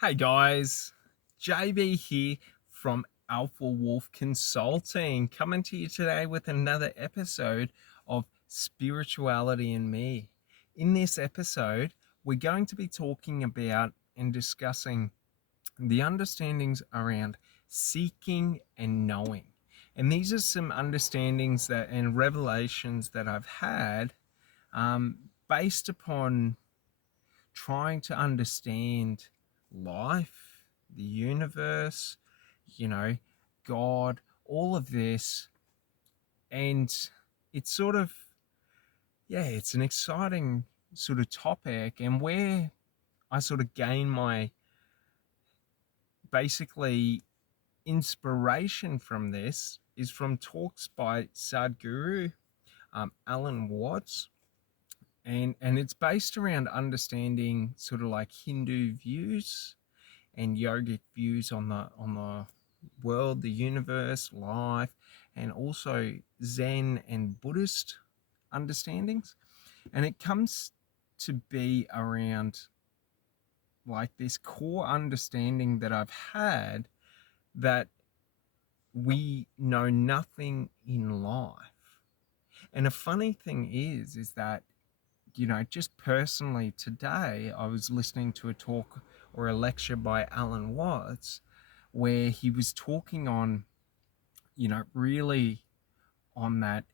Hey guys, JB here from Alpha Wolf Consulting, coming to you today with another episode of Spirituality and Me. In this episode, we're going to be talking about and discussing the understandings around seeking and knowing. And these are some understandings that and revelations that I've had based upon trying to understand life, the universe, you know, God, all of this. And it's sort of, it's an exciting sort of topic. And where I sort of gain my basically inspiration from this is from talks by Sadhguru Alan Watts. And it's based around understanding sort of like Hindu views and yogic views on the world, the universe, life, and also Zen and Buddhist understandings. And it comes to be around like this core understanding that I've had that we know nothing in life. And a funny thing is that, just personally today, I was listening to a talk or a lecture by Alan Watts where he was talking on, really on that,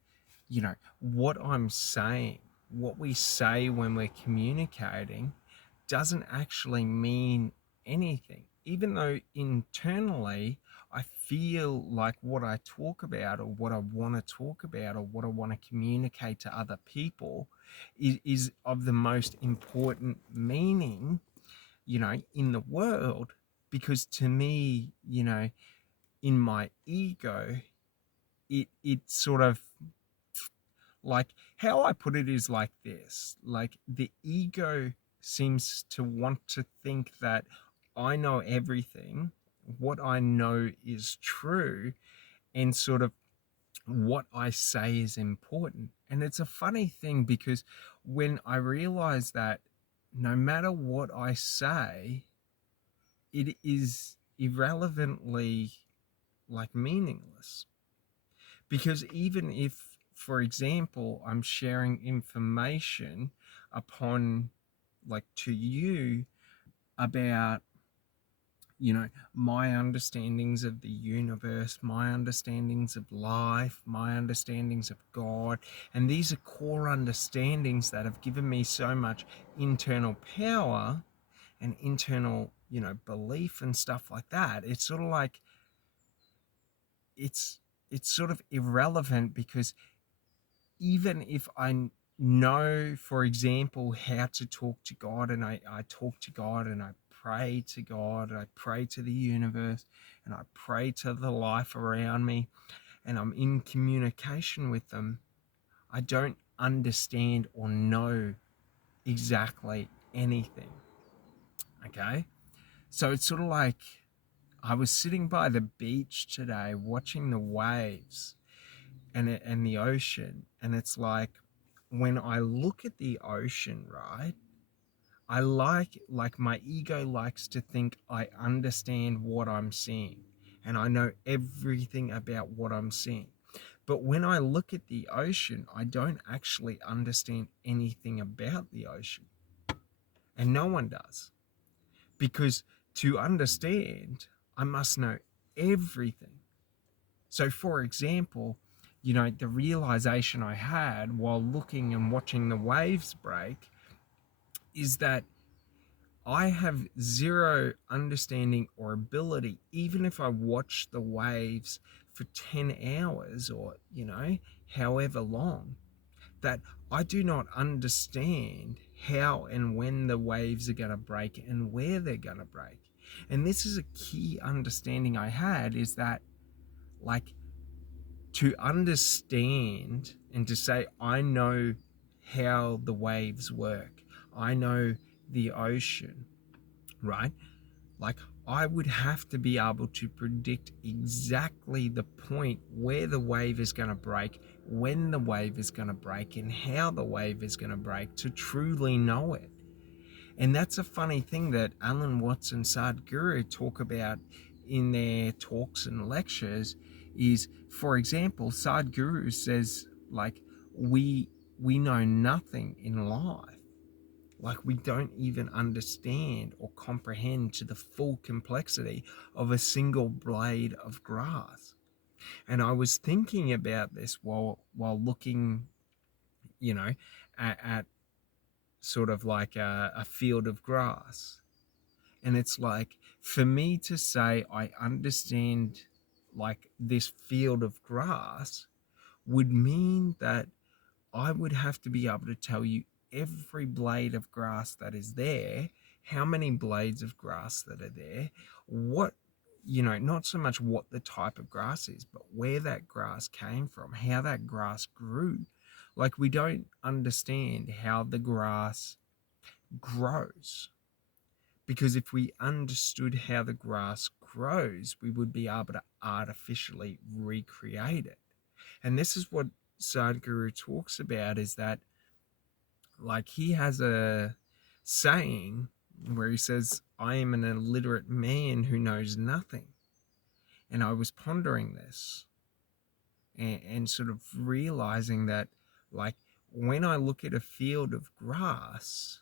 what I'm saying, what we say when we're communicating doesn't actually mean anything, even though internally I feel like what I talk about or what I want to talk about or what I want to communicate to other people is of the most important meaning, in the world. Because to me, in my ego, it sort of, like, how I put it is like this: like, the ego seems to want to think that I know everything, what I know is true, and sort of what I say is important. And it's a funny thing because when I realize that no matter what I say, it is irrelevantly like meaningless. Because even if, for example, I'm sharing information upon, like, to you about, my understandings of the universe, my understandings of life, my understandings of God, and these are core understandings that have given me so much internal power and internal, belief and stuff like that. It's sort of like, it's it's sort of irrelevant because even if I know, for example, how to talk to God, and I talk to God and I pray to God, and I pray to the universe, and I pray to the life around me, and I'm in communication with them, I don't understand or know exactly anything. Okay? So it's sort of like I was sitting by the beach today watching the waves and the ocean, and it's like, when I look at the ocean, right, I like my ego likes to think I understand what I'm seeing and I know everything about what I'm seeing. But when I look at the ocean, I don't actually understand anything about the ocean. And no one does. Because to understand, I must know everything. So, for example, the realization I had while looking and watching the waves break is that I have zero understanding or ability, even if I watch the waves for 10 hours or, however long, that I do not understand how and when the waves are going to break and where they're going to break. And this is a key understanding I had, is that, like, to understand and to say, I know how the waves work, I know the ocean, right? Like, I would have to be able to predict exactly the point where the wave is going to break, when the wave is going to break, and how the wave is going to break to truly know it. And that's a funny thing that Alan Watts and Sadhguru talk about in their talks and lectures is, for example, Sadhguru says, like, we know nothing in life. Like, we don't even understand or comprehend to the full complexity of a single blade of grass. And I was thinking about this while looking, you know, at sort of like a field of grass. And it's like, for me to say I understand like this field of grass would mean that I would have to be able to tell you every blade of grass that is there, how many blades of grass that are there, what, not so much what the type of grass is, but where that grass came from, how that grass grew. Like, we don't understand how the grass grows. Because if we understood how the grass grows, we would be able to artificially recreate it. And this is what Sadhguru talks about, is that, like, he has a saying where he says, I am an illiterate man who knows nothing. And I was pondering this and sort of realizing that, like, when I look at a field of grass,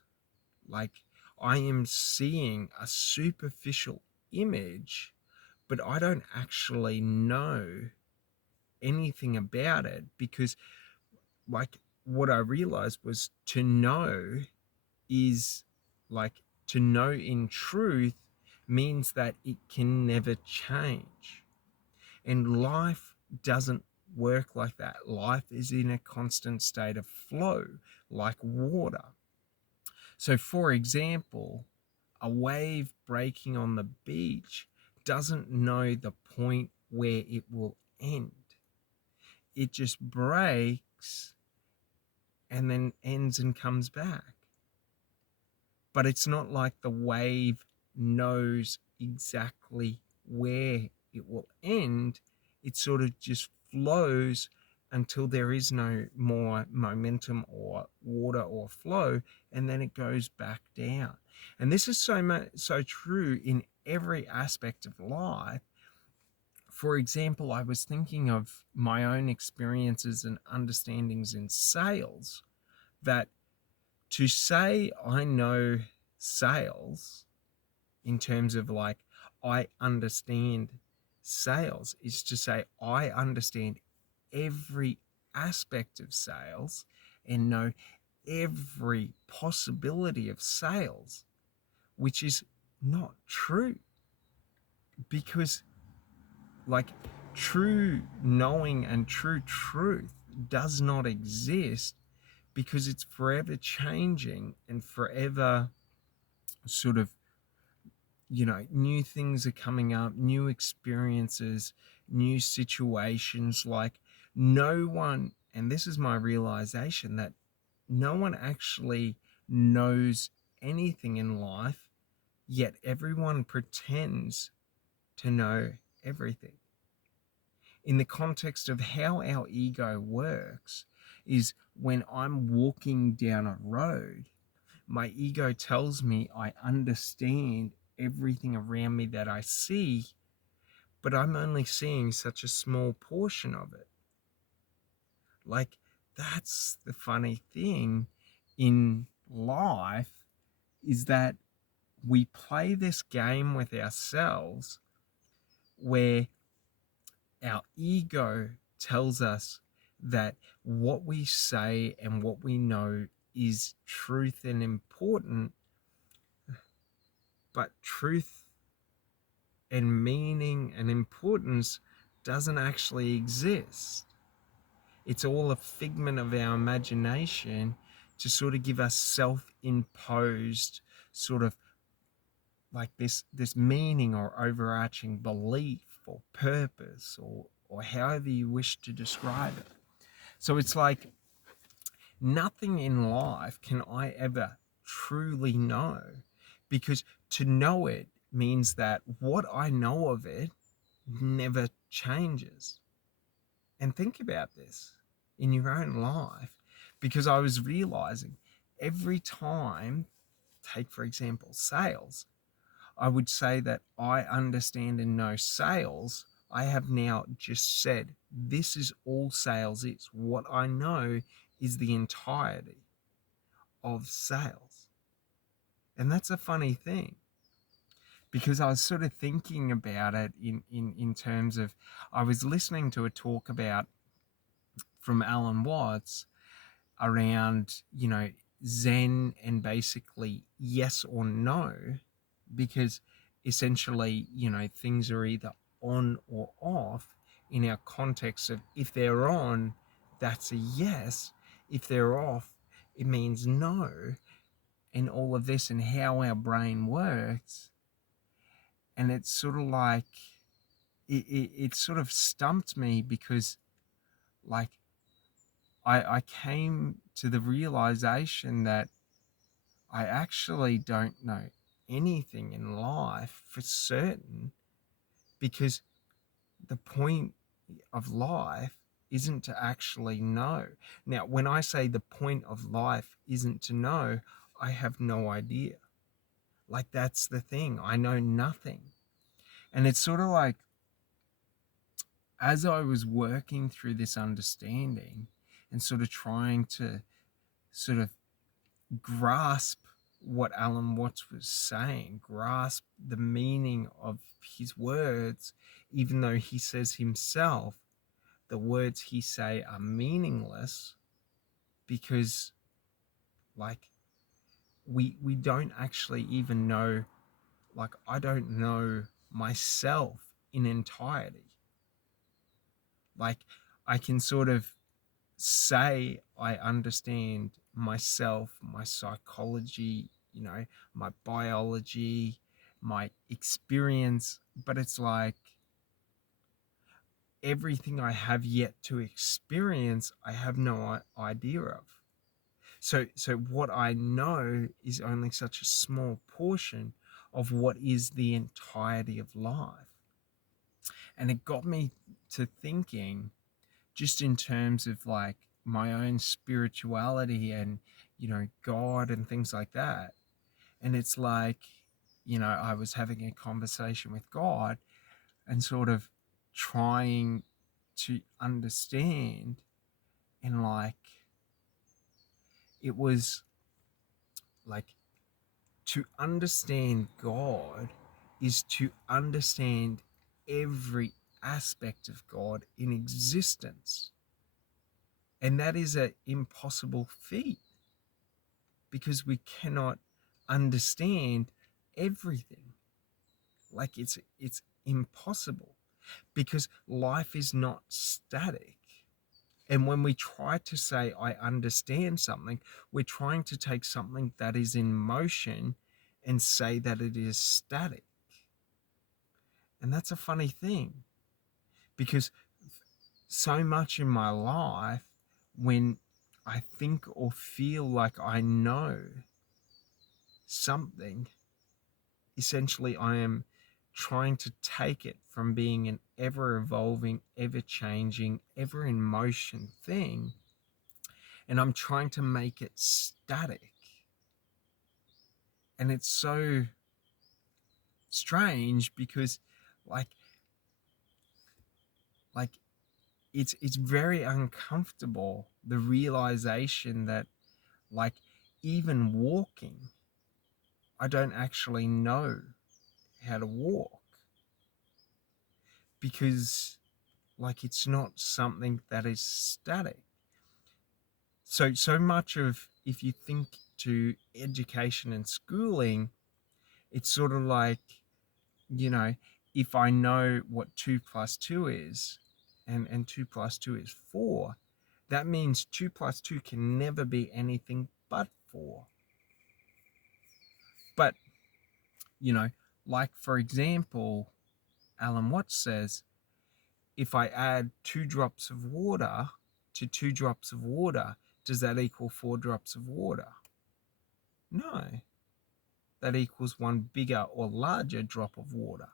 like, I am seeing a superficial image, but I don't actually know anything about it, because, like, what I realized was, to know is, like, to know in truth means that it can never change. And life doesn't work like that. Life is in a constant state of flow, like water. So, for example, a wave breaking on the beach doesn't know the point where it will end. It just breaks and then ends and comes back. But it's not like the wave knows exactly where it will end. It sort of just flows until there is no more momentum or water or flow, and then it goes back down. And this is so true in every aspect of life. For example, I was thinking of my own experiences and understandings in sales, that to say I know sales in terms of, like, I understand sales, is to say I understand every aspect of sales and know every possibility of sales, which is not true. Because, like, true knowing and true truth does not exist, because it's forever changing and forever sort of, new things are coming up, new experiences, new situations. Like, no one, and this is my realization, that no one actually knows anything in life, yet everyone pretends to know everything. In the context of how our ego works, is when I'm walking down a road, my ego tells me I understand everything around me that I see, but I'm only seeing such a small portion of it. Like, that's the funny thing in life, is that we play this game with ourselves where our ego tells us that what we say and what we know is truth and important, but truth and meaning and importance doesn't actually exist. It's all a figment of our imagination to sort of give us self-imposed sort of, like, this meaning or overarching belief or purpose, or however you wish to describe it. So it's like, nothing in life can I ever truly know, because to know it means that what I know of it never changes. And think about this in your own life, because I was realizing every time take, for example, sales. I would say that I understand and know sales. I have now just said this is all sales is. What I know is the entirety of sales. And that's a funny thing, because I was sort of thinking about it in terms of, I was listening to a talk about from Alan Watts around, Zen and basically yes or no, because essentially, things are either on or off in our context of, if they're on, that's a yes. If they're off, it means no, and all of this and how our brain works. And it's sort of like, it sort of stumped me, because like I came to the realization that I actually don't know anything in life for certain, because the point of life isn't to actually know. Now, when I say the point of life isn't to know, I have no idea. Like, that's the thing. I know nothing. And it's sort of like, as I was working through this understanding and sort of trying to sort of grasp what Alan Watts was saying, grasp the meaning of his words, even though he says himself the words he say are meaningless, because like we don't actually even know, like I don't know myself in entirety. Like, I can sort of say I understand myself, my psychology, my biology, my experience, but it's like everything I have yet to experience, I have no idea of. So what I know is only such a small portion of what is the entirety of life. And it got me to thinking, just in terms of like my own spirituality and, God and things like that. And it's like, I was having a conversation with God and sort of trying to understand, and like, it was like, to understand God is to understand every aspect of God in existence. And that is an impossible feat, because we cannot understand everything. Like, it's impossible, because life is not static. And when we try to say I understand something, we're trying to take something that is in motion and say that it is static. And that's a funny thing, because so much in my life, when I think or feel like I know something, essentially I am trying to take it from being an ever evolving, ever changing, ever in motion thing, and I'm trying to make it static. And it's so strange, because like like it's very uncomfortable, the realization that, like, even walking, I don't actually know how to walk, because like it's not something that is static. So much of, if you think to education and schooling, it's sort of like, if I know what 2 plus 2 is, and 2 plus 2 is 4, that means 2 plus 2 can never be anything but 4. But, like, for example, Alan Watts says, if I add 2 drops of water to 2 drops of water, does that equal 4 drops of water? No. That equals one bigger or larger drop of water.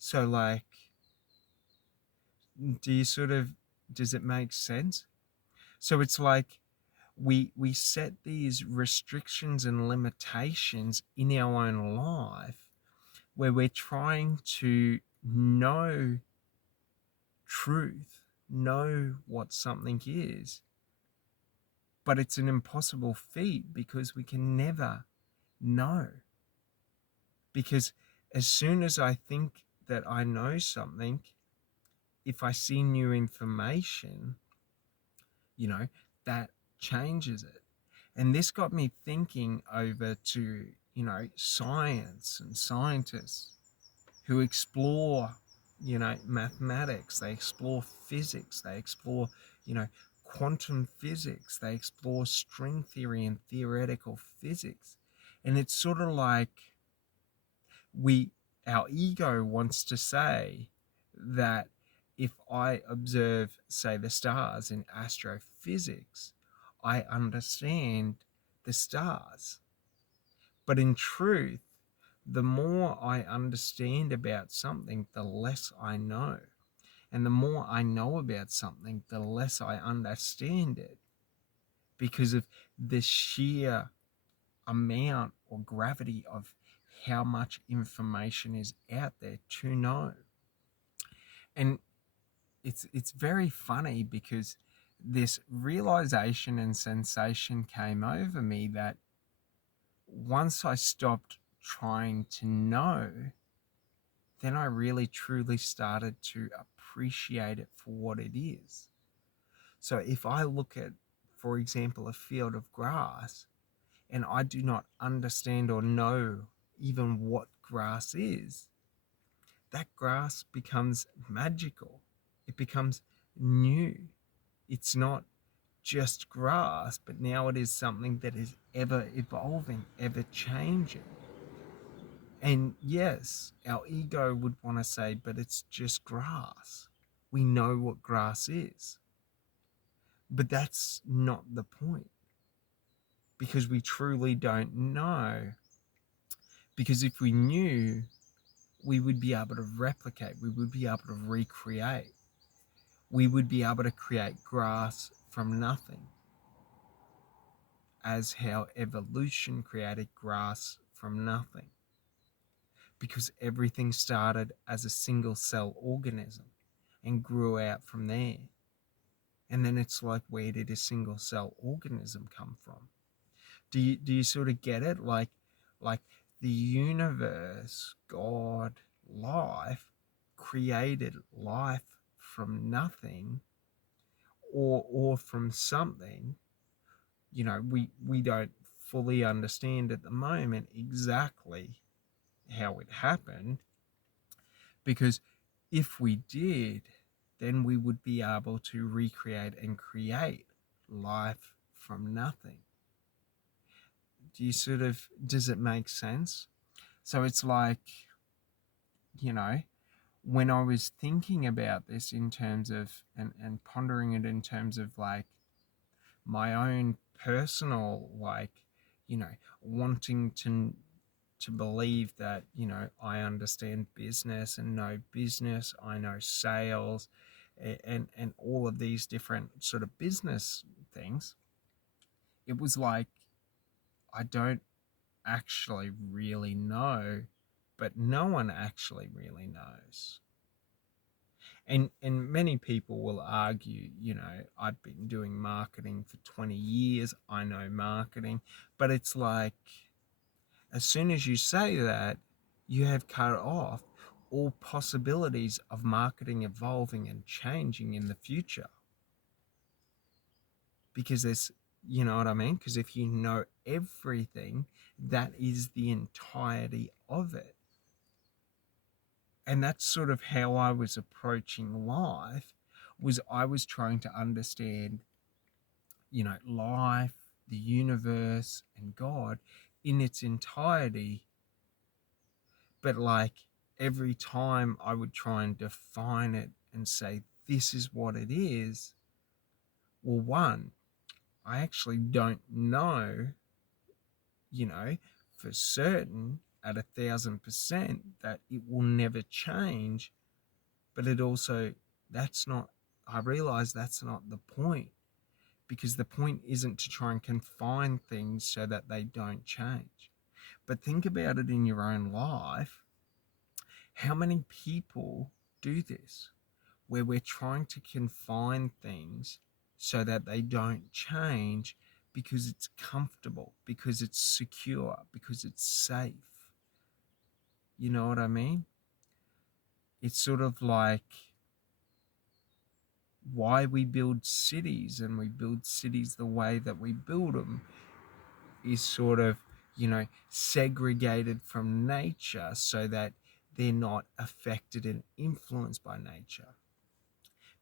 So, like, does it make sense? So it's like, We set these restrictions and limitations in our own life where we're trying to know truth, know what something is, but it's an impossible feat because we can never know. Because as soon as I think that I know something, if I see new information, you know, that changes it. And this got me thinking over to, science and scientists who explore, mathematics, they explore physics, they explore, quantum physics, they explore string theory and theoretical physics. And it's sort of like we our ego wants to say that if I observe, say, the stars in astrophysics, I understand the stars. But in truth, the more I understand about something, the less I know. And the more I know about something, the less I understand it because of the sheer amount or gravity of how much information is out there to know. And it's very funny because this realization and sensation came over me that once I stopped trying to know, then I really truly started to appreciate it for what it is. So if I look at, for example, a field of grass, and I do not understand or know even what grass is, that grass becomes magical. It becomes new. It's not just grass, but now it is something that is ever evolving, ever changing. And yes, our ego would want to say, but it's just grass. We know what grass is. But that's not the point because we truly don't know. Because if we knew, we would be able to replicate, we would be able to recreate, we would be able to create grass from nothing, as how evolution created grass from nothing. Because everything started as a single cell organism and grew out from there. And then it's like, where did a single cell organism come from? Do you sort of get it? Like the universe, God, life created life from nothing or from something. We don't fully understand at the moment exactly how it happened, because if we did, then we would be able to recreate and create life from nothing. Does it make sense? So it's like, when I was thinking about this in terms of, and pondering it in terms of like my own personal, like, wanting to believe that, I understand business and know business, I know sales and all of these different sort of business things, it was like, I don't actually really know, but no one actually really knows. And many people will argue, I've been doing marketing for 20 years, I know marketing, but it's like, as soon as you say that, you have cut off all possibilities of marketing evolving and changing in the future. Because there's, you know what I mean? Because if you know everything, that is the entirety of it. And that's sort of how I was approaching life, was I was trying to understand, life, the universe, and God in its entirety. But like every time I would try and define it and say, this is what it is, well, one, I actually don't know, for certain at 1,000% that it will never change. But it also, I realize that's not the point, because the point isn't to try and confine things so that they don't change. But think about it in your own life. How many people do this, where we're trying to confine things so that they don't change because it's comfortable, because it's secure, because it's safe? You know what I mean? It's sort of like why we build cities, and we build cities the way that we build them is sort of, segregated from nature so that they're not affected and influenced by nature.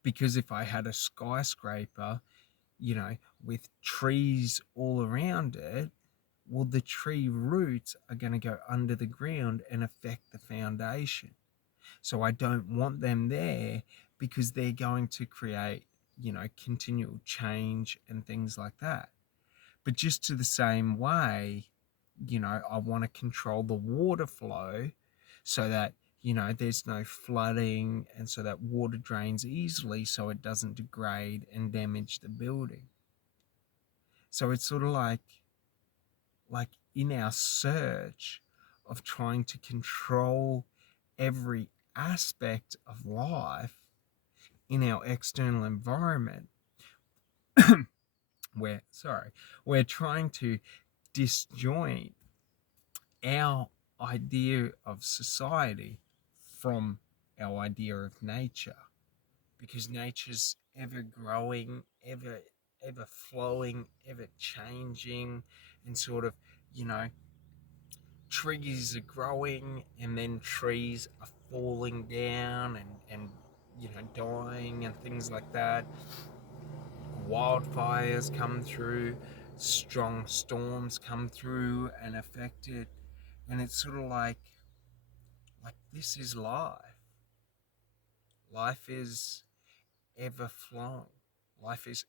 Because if I had a skyscraper, you know, with trees all around it, well, the tree roots are going to go under the ground and affect the foundation. So I don't want them there because they're going to create, continual change and things like that. But just to the same way, I want to control the water flow so that, there's no flooding, and so that water drains easily so it doesn't degrade and damage the building. So it's sort of like in our search of trying to control every aspect of life in our external environment, we're trying to disjoint our idea of society from our idea of nature, because nature's ever growing, ever flowing, ever changing, and sort of, you know trees are growing and then trees are falling down and dying and things like that. Wildfires come through, strong storms come through and affect it. And it's sort of like this is life. Life is ever flowing. Life is